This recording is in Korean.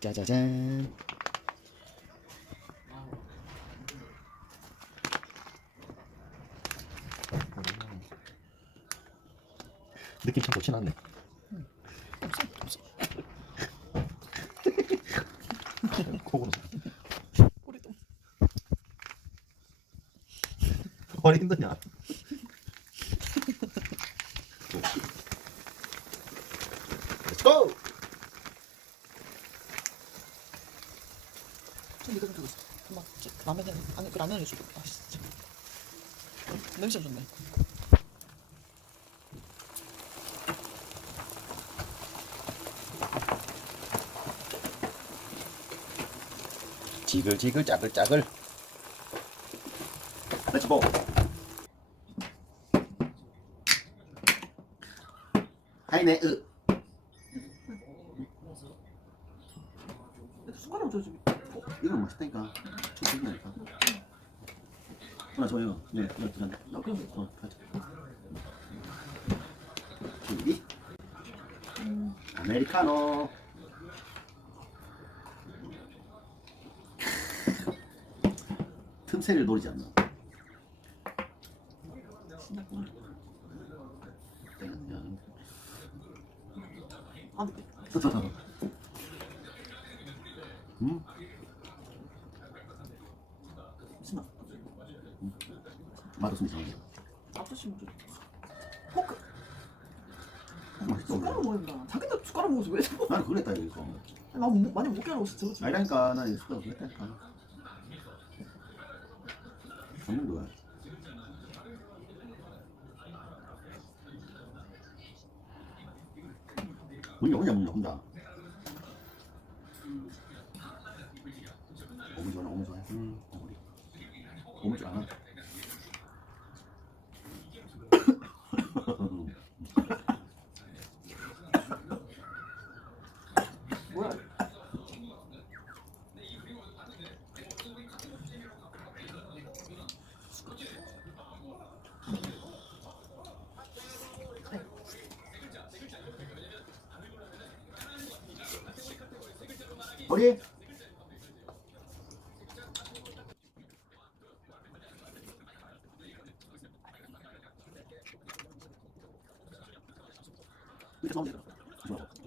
짜자잔. 느낌 참 좋진 않네. 코고는 우리도 허리 힘드냐? Let's go! 이거 좀 주고 있어. 엄마 저 라면에 안에 그 라면을 주고. 아 진짜. 냄새 좋네. 지글지글 짜글짜글. Let's go. 하이네 으. 숟가락 줘 좀. 이건 맛있다니까. 좋다니까. 하나 줘요. 네, 이거 들어. 나 그럼 어, 가자. 준비. 아메리카노. 틈새를 노리지 않나. 아 신나. 맛없으면 이상해. 앞서시면 좀. 포크. 맛있어. 숟가락 된다. 자기도 숟가락 먹어서 왜 저거? 나는 그랬다 이거. 나 못- 많이 못 깨라고 진짜. 그치? 아니라니까 나는 숟가락 그랬다니까. 먹는 거야. 혼자 혼자 먹는다 혼자. 어머니 좋아해 어머니 좋아해. 응 어머니. 어머니 줄 알아. 뭐야? 머리. 이렇게 되더라. 좋아.